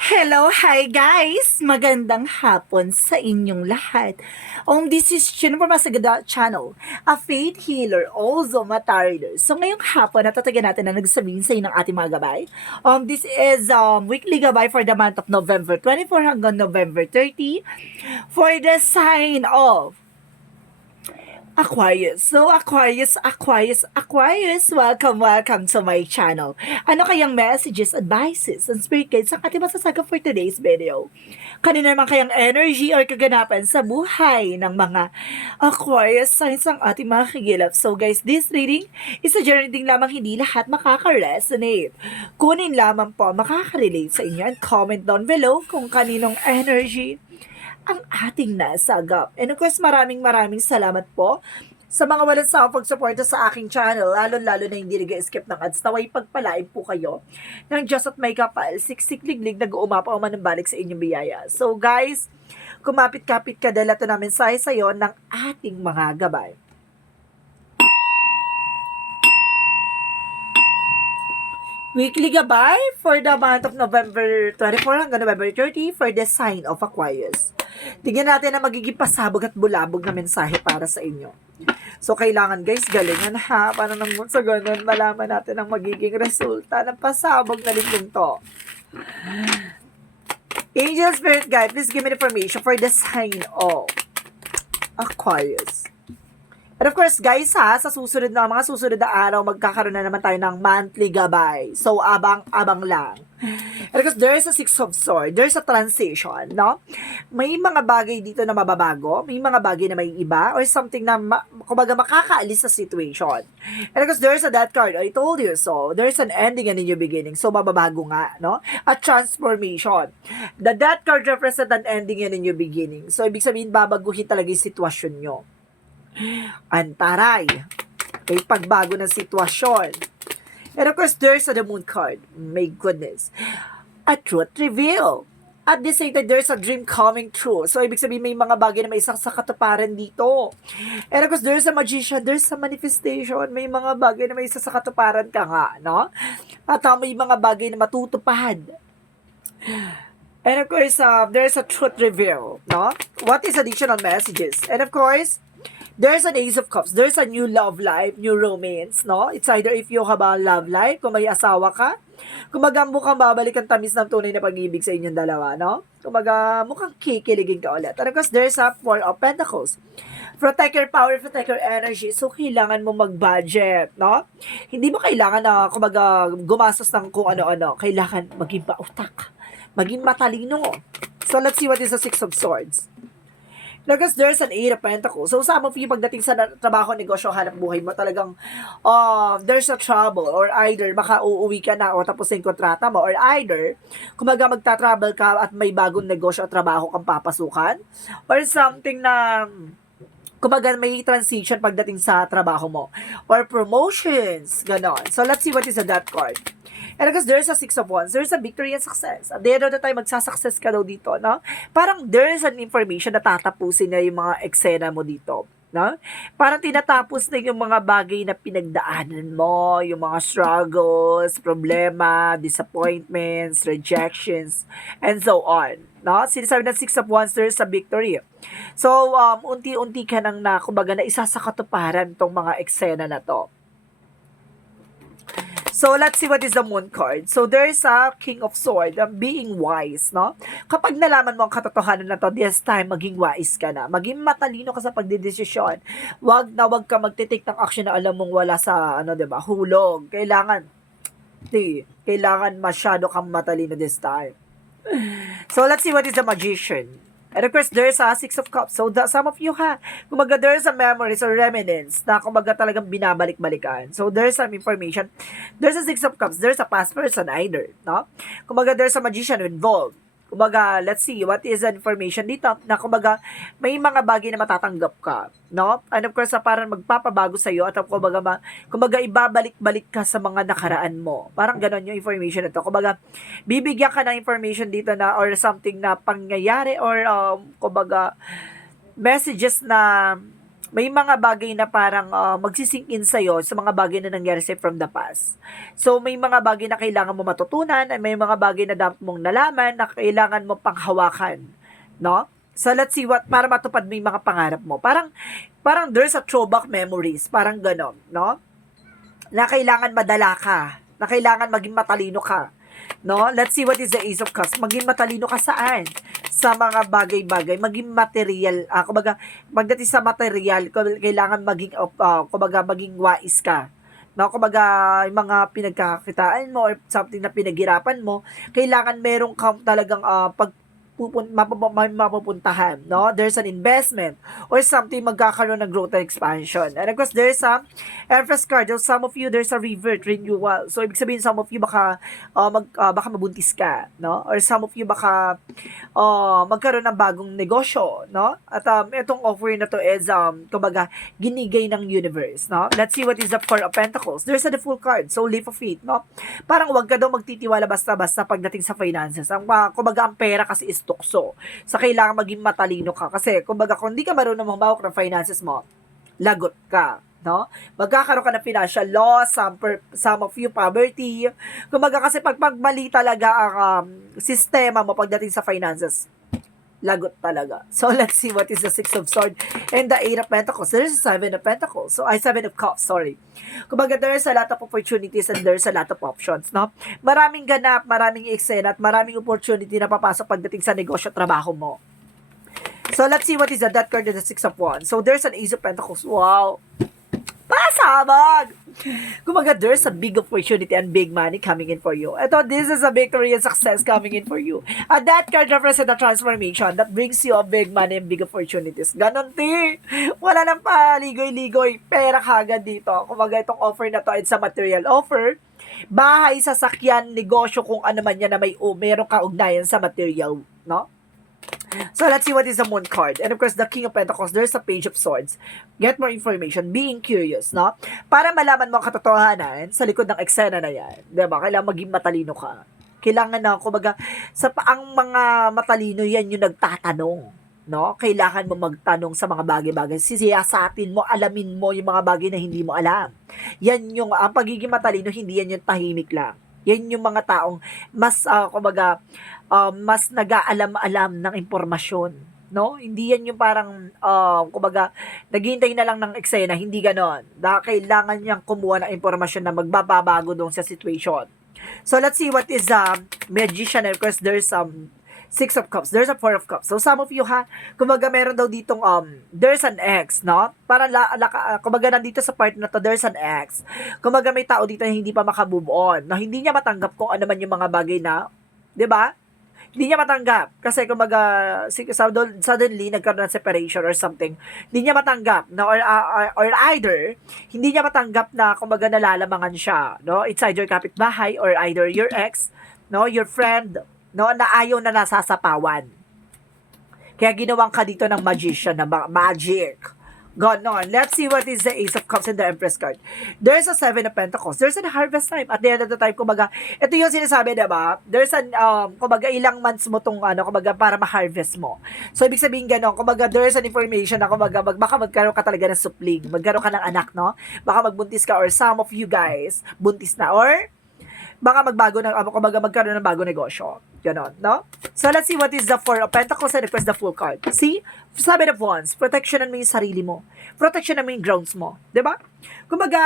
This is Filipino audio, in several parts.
Hello, hi guys! Magandang hapon sa inyong lahat. This is Jennifer Masagada Channel, a faith healer, also matarider. So ngayong hapon, natatagan natin na nagsabihin sa inyo ng ating mga gabay. This is weekly gabay for the month of November 24 hanggang November 30 for the sign of Aquarius. So, Aquarius, welcome to my channel. Ano kayang messages, advices, and spirit guides ang ating masasaga for today's video? Kanina naman kayang energy or kaganapan sa buhay ng mga Aquarius signs ang ating mga kagilap. So guys, this reading is a journey din lamang, hindi lahat makaka-resonate. Kunin lamang po makaka-relate sa inyo and comment down below kung kaninong energy ang ating nasagap. And of course, maraming salamat po sa mga walang sawang pagsuporta sa aking channel, lalo-lalo na hindi nag-skip ng ads. Naway pagpalain po kayo ng Diyos at may kapal, siksik-liglig, nag-uumapaw man ng balik sa inyong biyaya. So guys, kumapit-kapit ka dahil ito namin sayo ng ating mga gabay. Weekly gabay for the month of November 24 hanggang November 30 for the sign of Aquarius. Tingnan natin ang magiging pasabog at bulabog na mensahe para sa inyo. So, kailangan guys, galingan ha. Para nang sa ganun, malaman natin ang magiging resulta ng pasabog na lingkong to. Angel Spirit Guide, please give me information for the sign of Aquarius. And of course, guys ha, sa mga susunod na araw, magkakaroon na naman tayo ng monthly gabay. So, abang-abang lang. And of course, there's a Six of Swords. There's a transition, no? May mga bagay dito na mababago. May mga bagay na may iba. Or something na, kumbaga, makakaalis sa situation. And of course, there's a Death card. I told you so. There's an ending and a new beginning. So, mababago nga, no? A transformation. The Death card represents an ending and a new beginning. So, ibig sabihin, babaguhin talaga yung sitwasyon nyo. Antaray. May pagbago ng sitwasyon. And of course, there's the Moon card. My goodness. A truth reveal. At the same time, there's a dream coming true. So, ibig sabihin, may mga bagay na may isang sa katuparan dito. And of course, there's a magician. There's a manifestation. May mga bagay na may isa sa katuparan ka nga, no? At may mga bagay na matutupad. And of course, there's a truth reveal, no? What is additional messages? And of course, there's an Ace of Cups. There's a new love life, new romance, no? It's either if you have a love life, kung may asawa ka, kumaga mukhang babalik ang tamis ng tunay na pag-ibig sa inyong dalawa, no? Kumaga mukhang kikiligin ka ulit. And of course, there's a Four of Pentacles. Protect your power, protect your energy. So, kailangan mo mag-budget, no? Hindi mo kailangan na, kumaga, gumastos ng kung ano-ano. Kailangan maging pautak, maging matalino. So, let's see what is the Six of Swords. Because there's an Eight of Pentacles. So, some of you, pagdating sa trabaho, negosyo, hanap buhay mo, talagang there's a trouble. Or either, makauuwi ka na o tapos na yung kontrata mo. Or either, kumaga magta-travel ka at may bagong negosyo at trabaho kang papasukan. Or something na, kumaga may transition pagdating sa trabaho mo. Or promotions, ganon. So, let's see what is the Death card. And because there's a Six of Wands, there's a victory and success. At the end of the time, magsasuccess ka daw dito, no? Parang there's an information na tatapusin na yung mga eksena mo dito, no? Parang tinatapos na yung mga bagay na pinagdaanan mo, yung mga struggles, problema, disappointments, rejections, and so on, no? Sinasabi ng Six of Wands, there's a victory. So, unti-unti ka nang kumbaga na isa sa katuparan tong mga eksena na to. So, let's see what is the Moon card. So, there's a King of Swords, being wise, no? Kapag nalaman mo ang katotohanan na to, this time, maging wise ka na. Maging matalino ka sa pagdidesisyon. Wag ka magtitake ng action na alam mong wala sa, diba, hulog. Kailangan masyado kang matalino this time. So, let's see what is the Magician. And of course, there's a Six of Cups. So, some of you kumaga there's a memories or remnants na kumaga talagang binabalik-balikan. So, there's some information. There's a Six of Cups. There's a past person either, no? Kumaga there's a magician involved. Kumaga, let's see, what is the information dito? Na kumaga, may mga bagay na matatanggap ka, no? And of course, parang magpapabago sa'yo at kumaga, ibabalik-balik ka sa mga nakaraan mo. Parang ganon yung information nito. Kumaga, bibigyan ka ng information dito na or something na pangyayari or kumaga, messages na may mga bagay na parang magsisink in sa'yo sa mga bagay na nangyari sa'yo from the past. So, may mga bagay na kailangan mo matutunan, may mga bagay na dapat mong nalaman, na kailangan mo panghawakan, no? So, let's see para matupad mo yung mga pangarap mo. Parang there's a throwback memories, parang ganon, no? Na kailangan madala ka, na kailangan maging matalino ka, no? Let's see what is the Ace of Cups. Maging matalino ka saan? Sa mga bagay-bagay, maging material, kumbaga, pagdating sa material, kailangan maging, kumbaga, maging wais ka. No, kumbaga, yung mga pinagkakakitaan mo or something na pinaghirapan mo, kailangan merong talagang mapupuntahan, no? There's an investment or something magkakaroon ng growth and expansion. And of course, there's a Empress card. Some of you, there's a revert, renewal. So, ibig sabihin, some of you baka baka mabuntis ka, no? Or some of you baka magkaroon ng bagong negosyo, no? At itong offer na to is, kumbaga, ginigay ng universe, no? Let's see what is the Four of Pentacles. There's a the Full card. So, leap of faith, no? Parang wag ka daw magtitiwala basta-basta pagdating sa finances. Kumbaga, ang pera kasi is tukso. So, kailangan maging matalino ka. Kasi, kumbaga, kung hindi ka marunong humawak ng finances mo, lagot ka. No? Magkakaroon ka ng financial loss, some of you poverty. Kumbaga, kasi pag mali talaga ang sistema mo pagdating sa finances, lagot talaga. So, let's see what is the Six of Swords and the Eight of Pentacles. There's a Seven of Pentacles. So, Seven of Cups, sorry. Kumbaga, there's a lot of opportunities and there's a lot of options, no? Maraming ganap, maraming eksena, at maraming opportunity na papasok pagdating sa negosyo, trabaho mo. So, let's see what is the Death card and the Six of Wands. So, there's an Ace of Pentacles. Wow! Pasabag! Kumbaga, there's a big opportunity and big money coming in for you. Ito, this is a victory and success coming in for you. And that card represents a transformation that brings you a big money and big opportunities. Ganon, ti. Wala nang paligoy-ligoy. Pera kagad dito. Kumbaga, itong offer na to, it's a material offer. Bahay, sasakyan, negosyo, kung ano man yan na meron ka ugnayan sa material, no? So, let's see what is the Moon card. And of course, the King of Pentacles, there's a Page of Swords. Get more information, being curious, no? Para malaman mo ang katotohanan sa likod ng eksena na yan. Diba? Kailangan maging matalino ka. Kailangan na, kumbaga, ang mga matalino yan yung nagtatanong, no? Kailangan mo magtanong sa mga bagay-bagay. Sisiyasatin mo, alamin mo yung mga bagay na hindi mo alam. Yan yung, ang pagiging matalino, hindi yan yung tahimik lang. Yan yung mga taong mas, kumbaga, mas nag-aalam-alam ng impormasyon, no? Hindi yan yung parang, kumbaga, naghihintay na lang ng eksena, hindi ganon. Dahil kailangan niyang kumuha ng impormasyon na magbabago doon sa situation. So, let's see what is Magician. And of course, there's Six of Cups. There's a Four of Cups. So, some of you, kumbaga, meron daw ditong, there's an ex, no? Parang, kumbaga, nandito sa part na to, there's an ex. Kumbaga, may tao dito na hindi pa makamove on. Na hindi niya matanggap kung ano man yung mga bagay na, di ba? Hindi niya matanggap. Kasi kumbaga, suddenly, nagkaroon ng separation or something. Hindi niya matanggap. No? Or either, hindi niya matanggap na kumbaga nalalamangan siya. No? It's either kapitbahay or either your ex, no? Your friend, no? Na ayaw na nasasapawan. Kaya ginawang ka dito ng magician, na magic. Ganon. Let's see what is the Ace of Cups and the Empress card. There's a Seven of Pentacles. There's a harvest time. At the end of the time, kumbaga, ito yung sinasabi, diba? There's an, kumbaga, ilang months mo tong, kumbaga, para ma-harvest mo. So, ibig sabihin ganon, kumbaga, there's an information na, kumbaga, baka magkaroon ka talaga ng supling. Magkaroon ka ng anak, no? Baka magbuntis ka, or some of you guys, buntis na, or baka magbago ng, kumbaga, magkaroon ng bago negosyo. Ganon, no? So, let's see what is the Four of Pentacles and of course the Full card. See? Seven of Wands, protectionan mo yung sarili mo. Protectionan mo yung grounds mo. Diba? Kumbaga,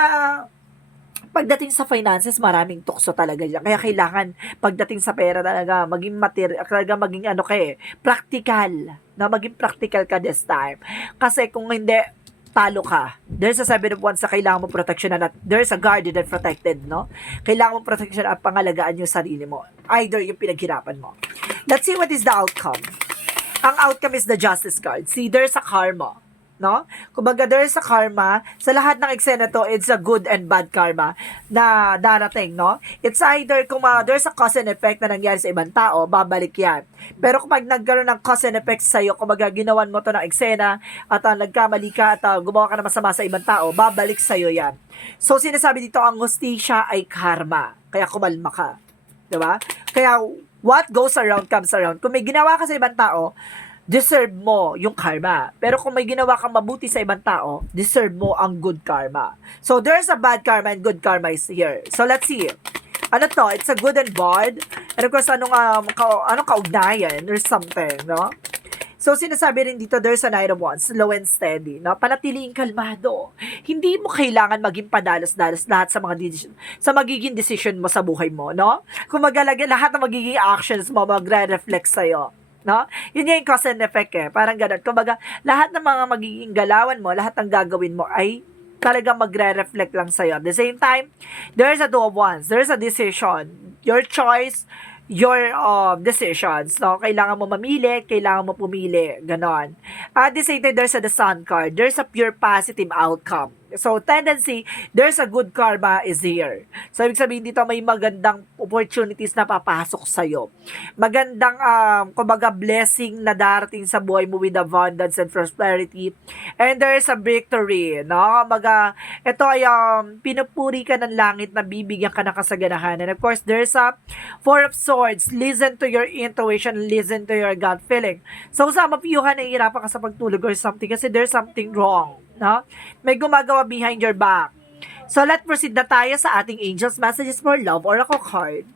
pagdating sa finances, maraming tukso talaga dyan. Kaya kailangan, pagdating sa pera talaga, maging talaga maging practical. Na maging practical ka this time. Kasi kung hindi, talo ka. There's a Seven of Wands na kailangan mo protection at there's a guarded and protected, no? Kailangan mo protection at pangalagaan yung sarili mo. Either yung pinaghirapan mo. Let's see what is the outcome. Ang outcome is the Justice card. See, there's a karma, no? Kumbaga, there's a karma. Sa lahat ng eksena to, it's a good and bad karma na darating, no? It's either kung there's a cause and effect na nangyari sa ibang tao, babalik yan. Pero kapag nagkaroon ng cause and effect sa'yo, kumbaga, ginawan mo to ng eksena at nagkamali ka at gumawa ka na masama sa ibang tao, babalik sa'yo yan. So, sinasabi dito, ang hustisya ay karma. Kaya kumalma ka. Diba? Kaya, what goes around comes around. Kung may ginawa ka sa ibang tao, deserve mo yung karma. Pero kung may ginawa kang mabuti sa ibang tao, deserve mo ang good karma. So, there's a bad karma and good karma is here. So, let's see. Ano to? It's a good and bad. And of course, anong kaugnayan or something, no? So, sinasabi rin dito, there's a Knight of Wands, slow and steady, no? Panatiliing kalmado. Hindi mo kailangan maging padalos-dalos lahat sa sa magiging decision mo sa buhay mo, no? Kung lahat ng magiging actions mo magre-reflect sa'yo, no? Yun yung cause and effect eh. Parang ganun. Kumbaga, lahat ng mga magiging galawan mo, lahat ng gagawin mo ay talagang magre-reflect lang sa'yo. At the same time, there's a Two of Wands. There's a decision. Your choice, your decisions. No? Kailangan mo mamili, kailangan mo pumili. Ganon. At the same time, there's the Sun card. There's a pure positive outcome. So, tendency, there's a good karma is here. So, ibig sabihin dito, may magandang opportunities na papasok sa'yo. Magandang, kumbaga, blessing na darating sa buhay mo with abundance and prosperity. And there's a victory, no? Ito ay pinupuri ka ng langit na bibigyan ka ng kasaganahan. And of course, there's a Four of Swords. Listen to your intuition, listen to your gut feeling. So, some of you, nahihirapan ka sa pagtulog or something kasi there's something wrong. No? May gumagawa behind your back. So, let's proceed na tayo sa ating Angels Messages for Love Oracle card.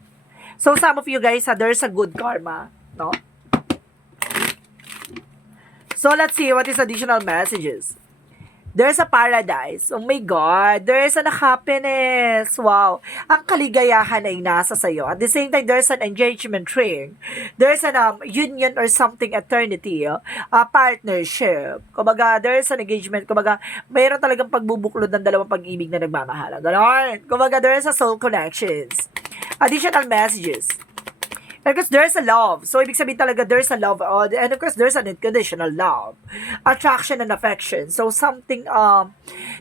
So, some of you guys, there's a good karma. No? So, let's see what is additional messages. There's a paradise. Oh my God. There's a happiness. Wow. Ang kaligayahan ay nasa sayo. At the same time, there's an engagement ring. There's an union or something eternity. Partnership. Kumbaga, there's an engagement. Kumbaga, mayroon talagang pagbubuklod ng dalawang pag-ibig na nagmamahalan. Ganon. Kumbaga, there's a soul connections. Additional messages. And of course, there's a love. So, ibig sabihin talaga, there's a love. And of course, there's an unconditional love. Attraction and affection. So, something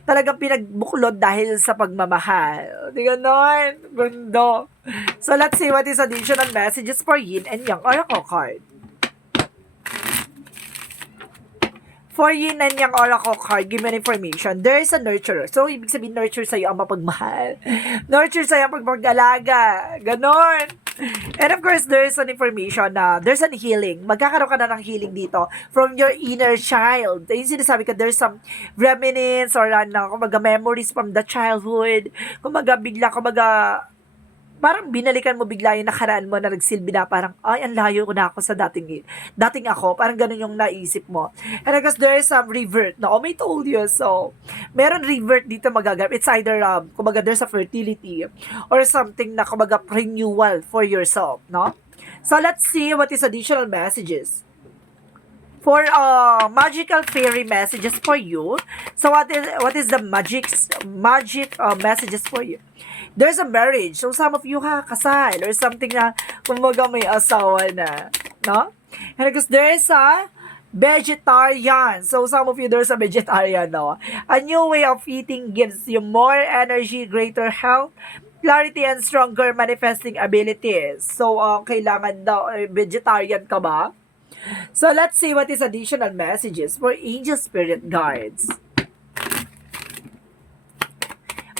talagang pinagbuklod dahil sa pagmamahal. Di ganon. Gundo. So, let's see what is additional messages for Yin and Yang Oracle card. For Yin and Yang Oracle card, give me an information. There is a nurturer. So, ibig sabihin, nurture sa'yo ang mapagmahal. Nurture sa'yo ang pagmag-alaga. Ganon. And of course, there's an information na there's an healing. Magkakaroon ka na ng healing dito from your inner child. Yung sinasabi ka, there's some remnants or kumbaga memories from the childhood. Kumbaga parang binalikan mo bigla yung nakaraan mo na nagsilbi na parang, ay, ang layo ko na ako sa dating ako. Parang ganun yung naisip mo. And I guess there is some revert. No, may told you. So, meron revert dito magagamit. It's either, kumbaga, there's a fertility or something na, kumbaga, renewal for yourself, no? So, let's see what is additional messages. For magical fairy messages for you. So, what is the magic messages for you? There's a marriage. So, some of you kasal or something na kumbaga may asawa na. No? And because there's a vegetarian. So, some of you, there's a vegetarian, no? A new way of eating gives you more energy, greater health, clarity, and stronger manifesting abilities. So, kailangan daw, vegetarian ka ba? So, let's see what is additional messages for angel spirit guides.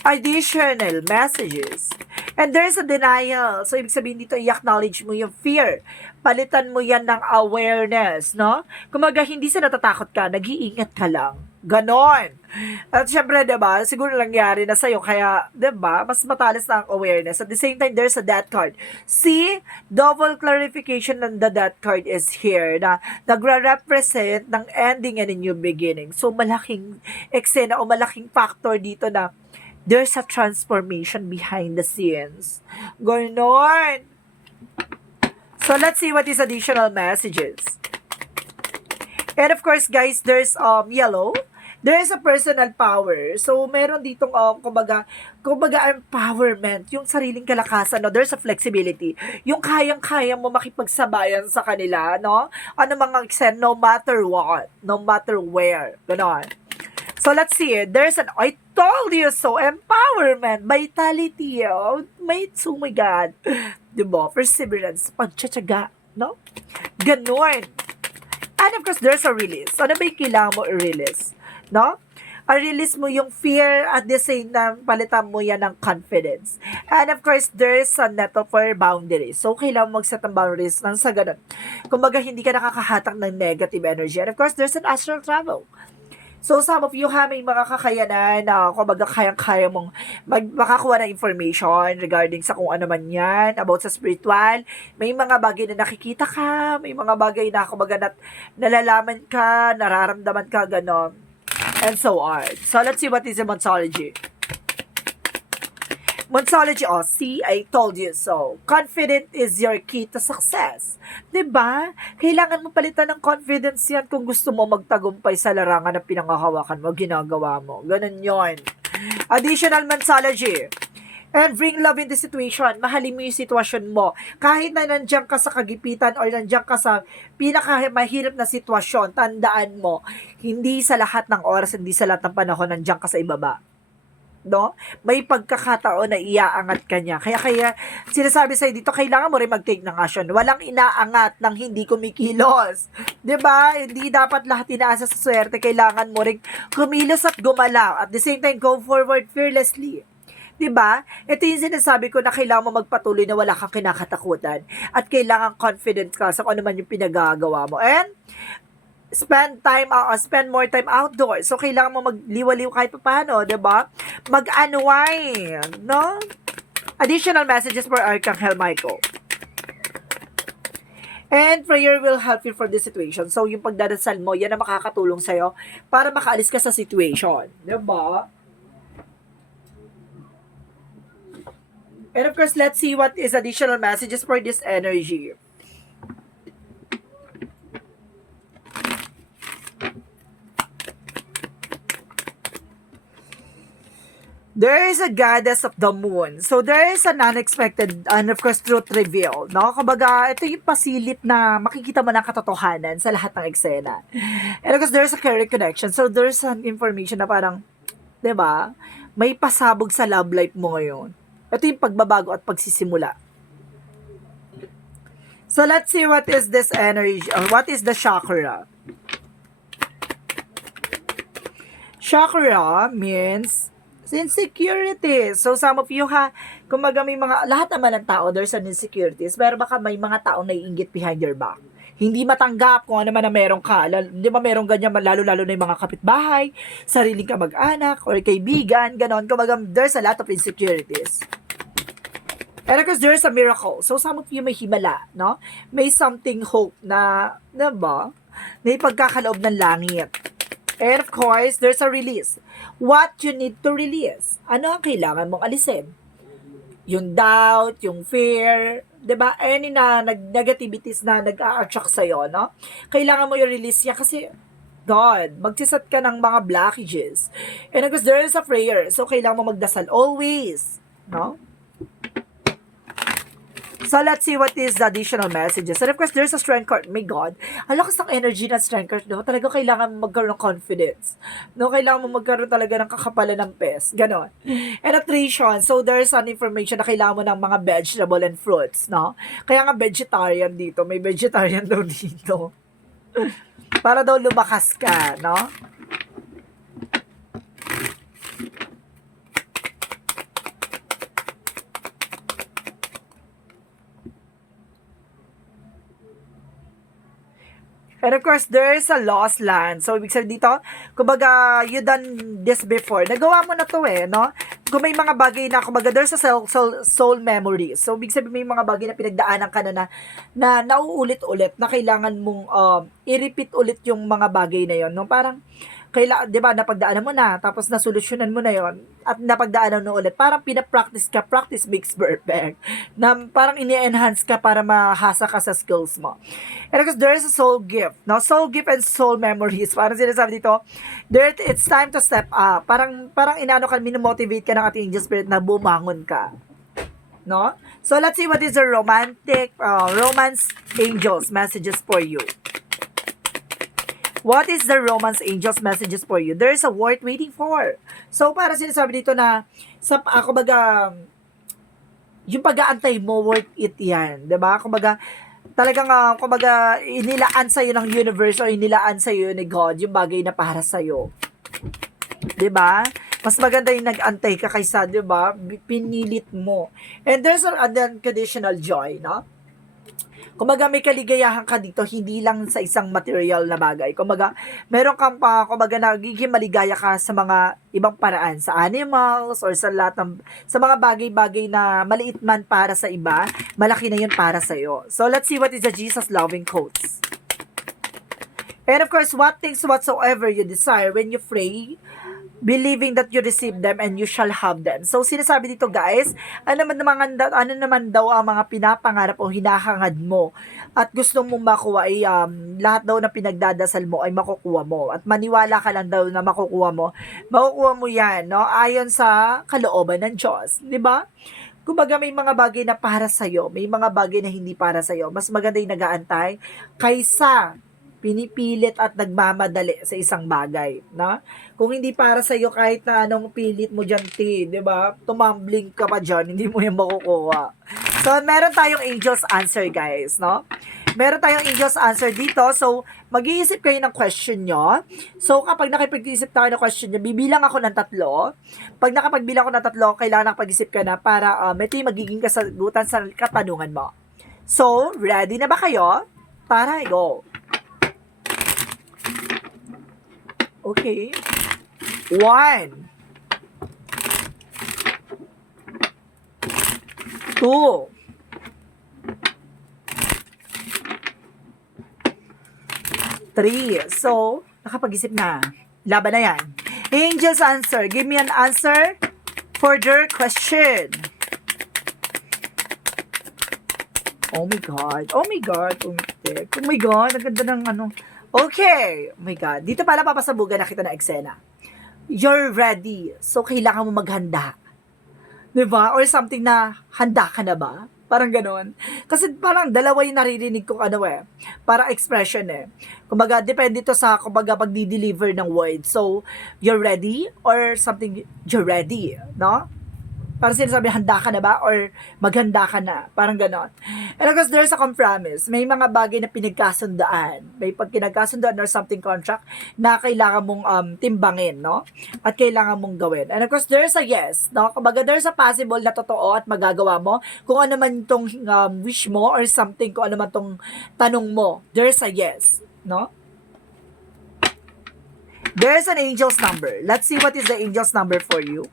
Additional messages. And there's a denial. So, ibig sabihin dito, i-acknowledge mo yung fear. Palitan mo yan ng awareness, no? Kumaga, hindi sa natatakot ka, nag-iingat ka lang. Ganon. At syempre, diba, siguro nangyari na sa'yo, kaya, diba, mas matalas na ang awareness. At the same time, there's a death card. See, double clarification ng the death card is here, na nagre-represent ng ending and a new beginning. So, malaking eksena o malaking factor dito na there's a transformation behind the scenes. Ganon. So, let's see what is additional messages. And of course, guys, there's yellow. There is a personal power. So, meron ditong, kumbaga, empowerment. Yung sariling kalakasan, no? There's a flexibility. Yung kayang-kaya mo makipagsabayan sa kanila, no? Ano mga eksena, no matter what, no matter where. Ganon. So, let's see. There's I told you so. Empowerment. Vitality. Oh my God. Diba? Perseverance. Pagtsatsaga. No? Ganon. And of course, there's a release. Ano ba yung kailangan mo i-release? No? release mo yung fear at the same time, palitan mo yan ng confidence. And of course, there's a net for boundaries. So, kailangan mag-set ng boundaries nang sa ganun. Kumbaga, hindi ka nakakahatak ng negative energy. And of course, there's an astral travel. So, some of you may mga kakayanan na kumbaga kayang-kaya mong makakuha ng information regarding sa kung ano man yan, about sa spiritual. May mga bagay na nakikita ka, may mga bagay na kumbaga nalalaman ka, nararamdaman ka, gano'n. And so on. So, let's see what is the Monsology. Monsology, see, I told you so. Confident is your key to success. Diba? Kailangan mo palitan ng confidence yan kung gusto mo magtagumpay sa larangan na pinangahawakan mo, ginagawa mo. Ganun yon. Additional Monsology. And bring love in the situation. Mahalin mo yung sitwasyon mo. Kahit na nandiyan ka sa kagipitan or nandiyan ka sa pinakamahirap na sitwasyon, tandaan mo, hindi sa lahat ng oras, hindi sa lahat ng panahon, nandiyan ka sa ibaba. No? May pagkakataon na iaangat ka niya. Kaya sinasabi sa'yo dito, kailangan mo rin mag-take ng action. Walang inaangat ng hindi kumikilos. 'Di ba? Hindi dapat lahat inaasa sa swerte. Kailangan mo rin kumilos at gumalaw. At the same time, go forward fearlessly. 'Di ba? Ito yung sinasabi ko na kailangan mo magpatuloy na wala kang kinakatakutan. At kailangan confident ka sa kung ano man yung pinagagawa mo. And spend more time outdoors. So, kailangan mo magliwaliw kahit paano, diba? Mag-unwind, no? Additional messages for Archangel Michael. And prayer will help you for this situation. So, yung pagdadasal mo, yan ang makakatulong sa'yo para makaalis ka sa situation. Diba? And of course, let's see what is additional messages for this energy. There is a goddess of the moon. So, there is an unexpected and of course, truth reveal. No? Kumbaga, ito yung pasilip na makikita mo ng katotohanan sa lahat ng eksena. And of course, there's a career connection. So, there's an information na parang, diba, may pasabog sa love life mo ngayon. Ito yung pagbabago at pagsisimula. So, let's see what is this energy, or what is the chakra. Chakra means insecurity. So, some of you kumbaga may mga, lahat naman ng tao, there's an insecurities, pero baka may mga taong naiinggit behind your back. Hindi matanggap kung ano man na meron ka. Di ba meron ganyan, lalo-lalo na yung mga kapitbahay, sariling kamag-anak, or kaibigan, ganon. Kumbaga, there's a lot of insecurities. And of course, there's a miracle. So, some of you may himala, no? May something hope na, diba? May pagkakaloob ng langit. And of course, there's a release. What you need to release. Ano ang kailangan mong alisin? Yung doubt, yung fear, 'di ba? Any na negativities na nag-a-attract sa iyo, no? Kailangan mo i-release 'yan kasi God, magsisat ka ng mga blockages. And of course, there is a prayer. So, kailangan mo magdasal always, no? So, let's see what is the additional messages. And of course, there's a strength card. My God, ang lakas ng energy ng strength card. No? Talaga kailangan mo magkaroon ng confidence. No? Kailangan mo magkaroon talaga ng kakapalan ng pes. Ganon. And nutrition. So, there's an information na kailangan mo ng mga vegetable and fruits. No? Kaya nga vegetarian dito. May vegetarian daw dito. Para daw lumakas ka. No? And of course, there's a lost land. So, ibig sabihin dito, kumbaga, you done this before. Nagawa mo na to no? Kung may mga bagay na, kumbaga, there's a soul memories. So, ibig sabihin, may mga bagay na pinagdaanan ka na nauulit-ulit, na kailangan mong i-repeat ulit yung mga bagay na yon, no? Parang, di ba, napagdaanan mo na, tapos nasolusyonan mo na yon at napagdaanan mo ulit. Parang pinapractice ka, practice makes perfect. Na parang ini-enhance ka para mahasa ka sa skills mo. And because there is a soul gift, no? Soul gift and soul memories. Parang sinasabi dito, it's time to step up. Parang minomotivate ka ng ating angel spirit na bumangon ka. No? So, let's see what is the romance angels messages for you. What is the romance angels messages for you? There's a word waiting for. So, para sinasabi dito na, kumbaga, yung pag-aantay mo, worth it yan. Diba? Kumbaga, talagang, kumbaga, inilaan sa'yo ng universe o inilaan sa'yo ni God yung bagay na para sa'yo. 'Di ba? Mas maganda yung nag-antay ka kaysa, 'di ba? Pinilit mo. And there's an unconditional joy, no? Kumbaga may kaligayahan ka dito, hindi lang sa isang material na bagay. Kumbaga, meron kang kumbaga nagiging maligaya ka sa mga ibang paraan, sa animals or sa lahat ng, sa mga bagay-bagay na maliit man para sa iba, malaki na yun para sa iyo. So let's see what is the Jesus loving quotes. And of course, what things whatsoever you desire when you pray, believing that you receive them and you shall have them. So, sinasabi dito guys, ano naman daw ang mga pinapangarap o hinahangad mo at gusto mong makuha ay lahat daw na pinagdadasal mo ay makukuha mo. At maniwala ka lang daw na makukuha mo yan, no? Ayon sa kalooban ng Diyos. Di ba? Kumbaga may mga bagay na para sa'yo, may mga bagay na hindi para sa'yo. Mas maganda yung nag-aantay kaysa pinipilit at nagmamadali sa isang bagay, na? Kung hindi para sa iyo kahit na anong pilit mo diyan, 'di ba? Tumambling ka pa diyan, hindi mo 'yan makukuha. So, meron tayong angel's answer, guys, no? Meron tayong angel's answer dito. So, mag-iisip kayo ng question nyo. So, kapag nakipag-isip tayo ng question nyo, bibilang ako ng 3. Pag nakapagbilang ako ng 3, kailangan nakapag-isip ka na para ito yung magiging kasagutan sa katanungan mo. So, ready na ba kayo? Tara, go! Okay. 1. 2. 3. So, nakapag-isip na. Laban na yan. Angel's answer. Give me an answer for your question. Oh my God. Oh my God. Oh my God. Ang ganda ng ano. Okay. Oh my God. Dito pala papasabugan na kita na eksena. You're ready. So, kailangan mo maghanda. Diba? Or something na, handa ka na ba? Parang ganon. Kasi parang dalawa yung naririnig kong para expression Kumbaga, depende to sa, kumbaga, pag-deliver ng word. So, you're ready? Or something, you're ready. No? Parang sinasabi, handa ka na ba? Or maghanda ka na? Parang ganon. And of course, there's a compromise. May mga bagay na pinagkasundaan. May pag pinagkasundaan or something contract na kailangan mong timbangin, no? At kailangan mong gawin. And of course, there's a yes, no? Kumbaga, there's a possible na totoo at magagawa mo. Kung ano man itong wish mo or something, kung ano man itong tanong mo, there's a yes, no? There's an angel's number. Let's see what is the angel's number for you.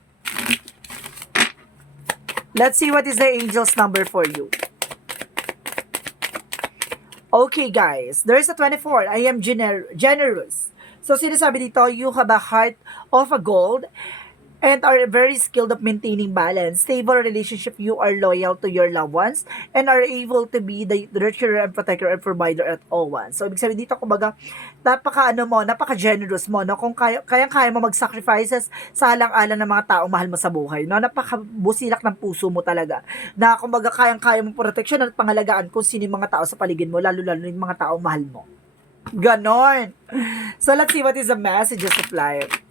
Let's see what is the angel's number for you. Okay, guys. There's a 24. I am generous. So, sinasabi dito, you have a heart of a gold and are very skilled of maintaining balance. Stable relationship, you are loyal to your loved ones and are able to be the nurturer and protector and provider at all once. So, ibig sabihin dito, kumbaga, napaka-generous mo, no? Kung kaya mo mag-sacrifices sa alang-alang ng mga taong mahal mo sa buhay, no? Napaka-busilak ng puso mo talaga. Na, kumbaga, kaya mo protection at pangalagaan kung sino yung mga tao sa paligid mo, lalo-lalo yung mga taong mahal mo. Ganon. So, let's see what is the messages of life.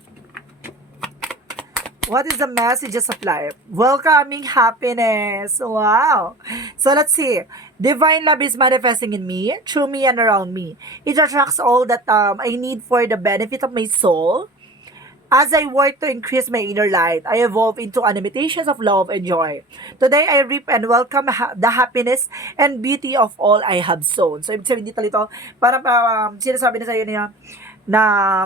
What is the messages of life? Welcoming happiness. Wow. So let's see. Divine love is manifesting in me, through me, and around me. It attracts all that I need for the benefit of my soul. As I work to increase my inner light, I evolve into animations of love and joy. Today, I reap and welcome the happiness and beauty of all I have sown. So, ibig sabihin dito, parang sinasabi na sa'yo niya na,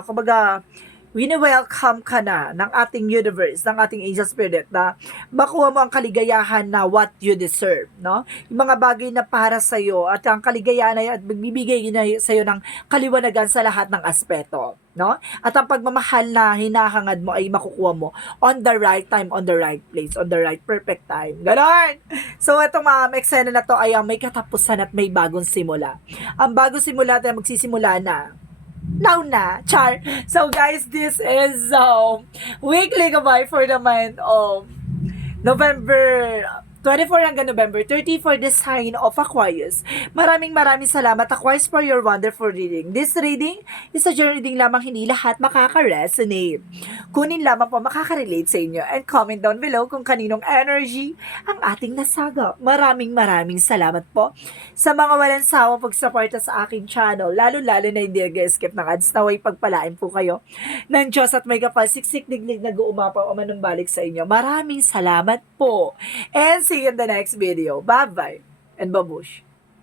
kumbaga, wini-welcome ka na ng ating universe, ng ating angel spirit na makuha mo ang kaligayahan na what you deserve, no? Yung mga bagay na para sa'yo at ang kaligayahan na at magbibigay na sa'yo ng kaliwanagan sa lahat ng aspeto, no? At ang pagmamahal na hinahangad mo ay makukuha mo on the right time, on the right place, on the right perfect time. Ganon! So, itong eksena na to ay may katapusan at may bagong simula. Ang bagong simula at magsisimula na now na, char. So guys, this is weekly gabay for the month of November 24 hanggang November 30 for the sign of Aquarius. Maraming salamat Aquarius for your wonderful reading. This reading is a general reading lamang, hindi lahat makaka-resonate. Kunin lamang po makaka-relate sa inyo and comment down below kung kaninong energy ang ating nasagap. Maraming salamat po sa mga walang sawa pagsuporta sa aking channel, lalo-lalo na hindi nag-skip ng ads. Naway pagpalain po kayo ng Diyos at may kapal siksik diglig nag-uumapaw o manumbalik sa inyo. Maraming salamat po. And see you in the next video. Bye-bye and babush.